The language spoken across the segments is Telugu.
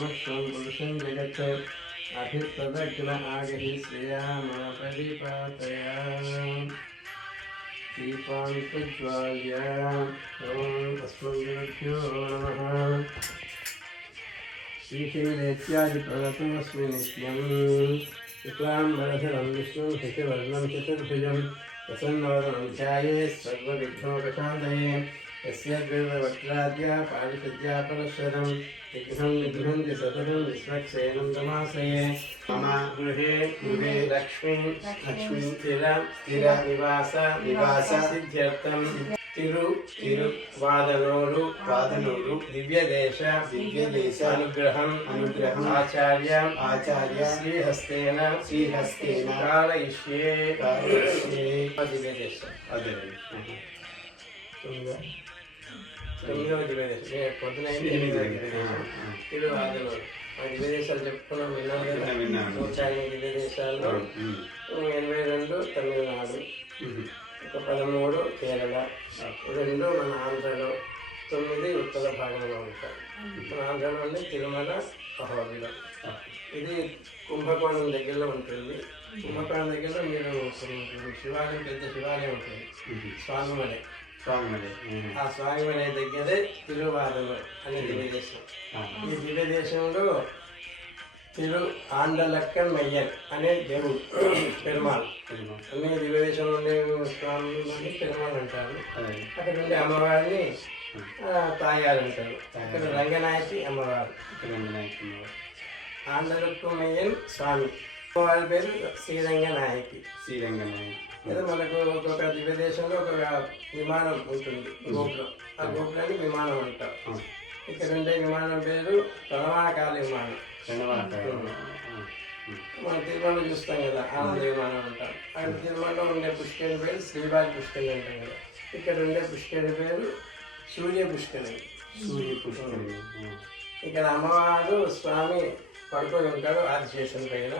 सर्वस्वं पुरुषं जगत् अभिप्रदग्न आगहि श्रियामापरिपातया दीपान्तज्वाल्य ॐ विष्णुं शशिवर्णं चतुर्भुजं प्रसन्नवदनं ध्यायेत् सर्वविघ्नोपशान्तये। యస్యగ్రవక్రాద్యా పారిశుద్ధ్యాపరశ్వరం విఘ్నం విఘ్నంది సతతం విశ్వక్షయనం తమాశ్రయే మమ గృహే గృహే లక్ష్మీ లక్ష్మీ స్థిర స్థిర నివాస నివాస సిద్ధ్యర్థం తిరు తిరు వాదనోలు వాదనోలు దివ్యదేశ దివ్యదేశ అనుగ్రహం అనుగ్రహం ఆచార్య ఆచార్య శ్రీహస్తేన శ్రీహస్తేన కాలయిష్యే కాలయిష్యే దివ్యదేశ అదే తొమ్మిదవ దివ్యదేశం పొద్దున ఎనిమిదవ దివ్యదేశం తిరు వాదనోలు దివ్యదేశాలు చెప్పుకున్నాం విన్నాం కదా నూట ఎనిమిది దివ్యదేశాల్లో ఎనభై రెండు తమిళనాడు ఒక పదమూడు కేరళ రెండు మన ఆంధ్రలో తొమ్మిది ఉత్తర భాగంలో ఉంటాయి మన ఆంధ్రలోనే తిరుమల అహోబిలం ఇది కుంభకోణం దగ్గరలో ఉంటుంది కుంభకోణం దగ్గరలో మీరు శివాలయం పెద్ద శివాలయం ఉంటుంది స్వామిమలై స్వామి ఆ స్వామిమలై దగ్గరే తిరువాదలో అనే దివ్యదేశం ఈ దివ్యదేశంలో తిరు ఆండలక్కన్ మెయ్యన్ అనే దేవుడు పెరుమాళ్. అన్ని దివ్యదేశంలో ఉండే స్వామిని పెరుమాళ్ అంటారు. అక్కడ ఉండే అమ్మవారిని తాయారు అంటారు. అక్కడ రంగనాయకి అమ్మవారు. ఆండలక్కమయ్యన్ స్వామి. అమ్మవారి పేరు శ్రీరంగనాయకి శ్రీరంగనాయ లేదా మనకు ఒక్కొక్క దివ్యదేశంలో ఒక విమానం ఉంటుంది గోపురం. ఆ గోపురాన్ని విమానం అంటారు. ఇక్కడ ఉండే విమానం పేరు ప్రణవాకాల విమానం. మనం తిరుమల చూస్తాం కదా ఆనంద విమానం అంటాం అక్కడ తిరుమలలో ఉండే పుష్కరి పేరు శ్రీవారి పుష్కరి అంటాం కదా. ఇక్కడ ఉండే పుష్కరి పేరు సూర్య పుష్కరి సూర్య పుష్కరి ఇక్కడ అమ్మవారు స్వామి పడుకొని ఉంటాడు ఆదిశేషన్ పైన.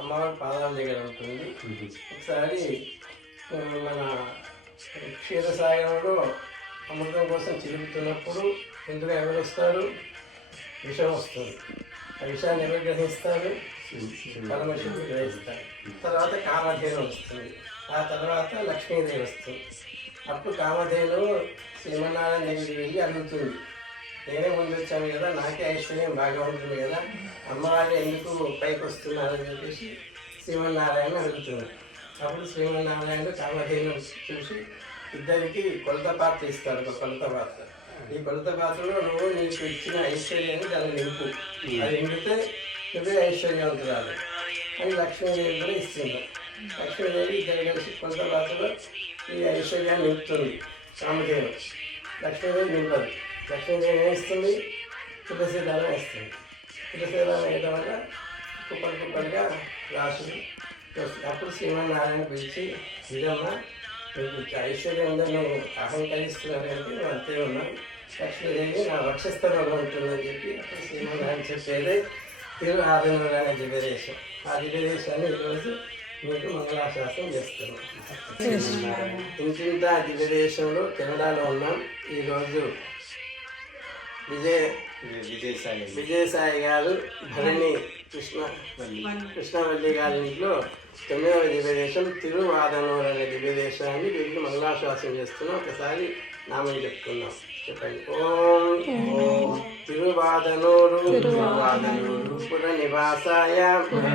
అమ్మవారి పాదాల దగ్గర ఉంటుంది. ఒకసారి మన క్షీరసాగరంలో అమృతం కోసం చిలుపుతున్నప్పుడు ఇందులో ఎవరు వస్తారు విషం వస్తుంది. ఆ విషయాన్ని ఎవరు గ్రహిస్తారు? పరమశివుడు గ్రహిస్తాడు తర్వాత కామధేను వస్తుంది. ఆ తర్వాత లక్ష్మీదేవి వస్తుంది. అప్పుడు కామధేను శ్రీమన్నారాయణ దగ్గరికి వెళ్ళి అడుగుతుంది నేనే ముందు వచ్చాను కదా నాకే ఐశ్వర్యం బాగా ఉంటుంది కదా అమ్మవారు ఎందుకు పైకి వస్తున్నారని చెప్పేసి శ్రీమన్నారాయణ అడుగుతున్నారు. అప్పుడు శ్రీమన్నారాయణ కామధేను చూసి ఇద్దరికి కొలత పాత్ర ఇస్తారు ఒక కొలత పాత్ర. ఈ కొలత పాత్రలో నువ్వు నీకు ఇచ్చిన ఐశ్వర్యాన్ని దాన్ని నింపు. అది నింపితే నువ్వే ఐశ్వర్యవంతురాలు. అని లక్ష్మీదేవి కూడా ఇస్తుంది. లక్ష్మీదేవి ఇద్దరు కలిసి కొలత పాత్రలో ఈ ఐశ్వర్యాన్ని నింపుతుంది కామధేను లక్ష్మీదేవి నింపదు. లక్ష్మీదేవి ఏం ఇస్తుంది తులసీదానం ఇస్తుంది తులసీదానం వేయడం వల్ల కుప్పలు కుప్పలుగా రాసులు వస్తాయి. అప్పుడు శ్రీమన్నారాయణ పిలిచి ఇదమ్మా నీకు ఐశ్వర్యం ఉందని నువ్వు అహంకరిస్తున్నావు అంటే నువ్వు అంతే ఉన్నావు. లక్ష్మీదేవి నా వక్షస్థలంలో ఉంటుందని చెప్పి అప్పుడు శ్రీమన్నారాయణ చెప్పేదే తిరు ఆదినూరు అనే దివ్యదేశం. ఆ దివ్యదేశాన్ని ఈరోజు మీకు మంగళాశాసనం చేస్తున్నాం. ఇంకింత దివ్యదేశంలో కెనడాలో ఉన్నాం. ఈరోజు విజయ విజయసాయి. విజయసాయి గారు భరణి కృష్ణ కృష్ణవల్లి గారి ఇంట్లో తొమ్మిదవ దివ్యదేశం తిరువాదనూరు అనే దివ్యదేశాన్ని వీళ్ళు మంగళాశ్వాసం చేస్తున్నాం. ఒకసారి నామం చెప్తున్నాం చెప్పండి. ఓం ఓం తిరువాదనూరు తిరువాదనూరు. పుర నివాసాయ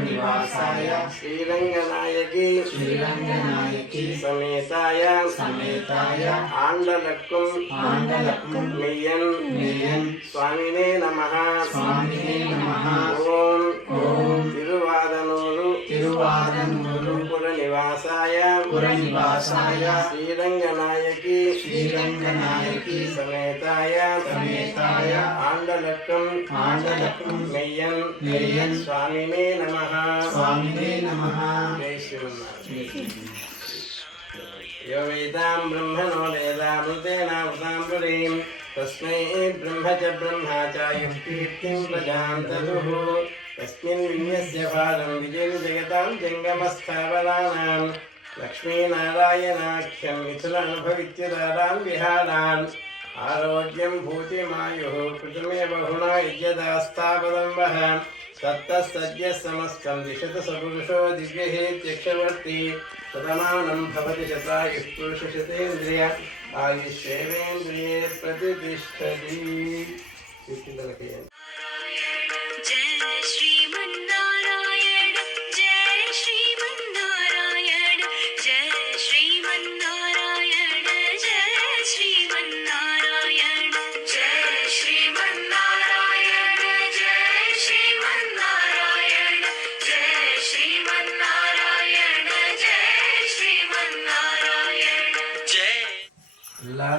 నివాసాయ శ్రీరంగనాయకి శ్రీరంగనాయకి. సమేతాయ సమేతాయ. ఆండలక్కం ఆండలక్కం. మెయ్యన్ స్వామినే నమః స్వామినే నమః ఓం ఓం తిరువాదనూరు తిరువాదనూరు పుర నివాసాయ పుర నివాసాయ శ్రీరంగనాయకి శ్రీరంగనాయకి సమేతాయ సమేతాయ ఆండలక్కం ఆండలక్కం మెయ్యన్ మెయ్యన్ స్వామినే నమః స్వామినే నమః జై శ్రీమన్నారాయణ यो वेदां ब्रह्मणो वेदामृतेनावृतां पुरीं तस्मै ब्रह्म च ब्रह्मा च युक्तीर्तिं प्रजां ददुः तस्मिन् विन्यस्य भारं विजयं जगतां जङ्गमस्थावराणां लक्ष्मीनारायणाख्यं मिथुलानुभवित्युदारां विहारान् आरोग्यं भूतिमायुः कृतमे बहुना यज्यदास्तापदं वः सत्तः सद्यः समस्तं दिशतु सपुरुषो दिव्यहेत्यक्षवर्ति प्रतमानं भवति शतायुष्पुरुषशतेन्द्रिय आयुष्येवेन्द्रिये प्रतिष्ठति चिन्तनकेन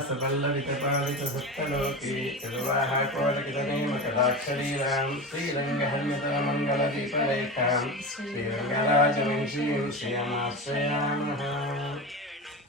सुपल्लवितपालितसप्तलोके चतुर्वाहाकोलकितनेमकदाक्षरीरां श्रीरङ्गहन्मितमङ्गलदीपरेखां श्रीरङ्गराजवंशीं श्रियमाश्रयामः